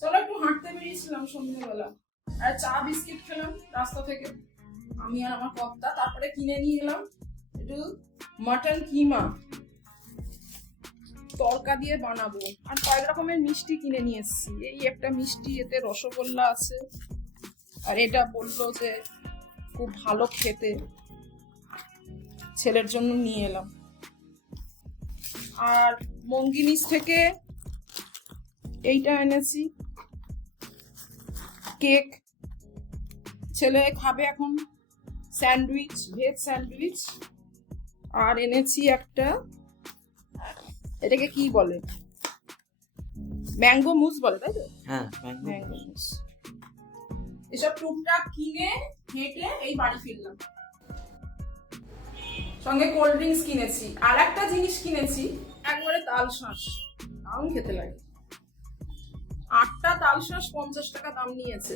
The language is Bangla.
চলো একটু হাঁটতে বেরিয়েছিলাম সন্ধ্যেবেলা, আর চা বিস্কিট খেলাম রাস্তা থেকে আমি আর আমার কর্তা। তারপরে কিনে নিয়ে এলাম একটু মাটন কিমা, তড়কা দিয়ে বানাবো। আর কয়েক রকমের মিষ্টি কিনে নিয়ে এসেছি। এই একটা মিষ্টি, এতে রসগোল্লা আছে, আর এটা বললো যে খুব ভালো খেতে, ছেলের জন্য নিয়ে এলাম। আর মঙ্গিনিস থেকে এইটা এনেছি, কেক, ছেলে খাবে এখন স্যান্ডউইচ, ভেজ স্যান্ডউইচ। আর এনেছি একটা, এটাকে কি বলে, ম্যাঙ্গো মুস বলে, তাই তো? হ্যাঁ, ম্যাঙ্গো মুস। এসব টুকটাক কিনে হেঁটে এই বাড়ি ফিরলাম। সঙ্গে কোল্ড ড্রিঙ্কস কিনেছি। আর একটা জিনিস কিনেছি, একবারে তাল শাঁস, দারুণ খেতে লাগে। 8টা তাল শাঁস 50 টাকা দাম নিয়েছে।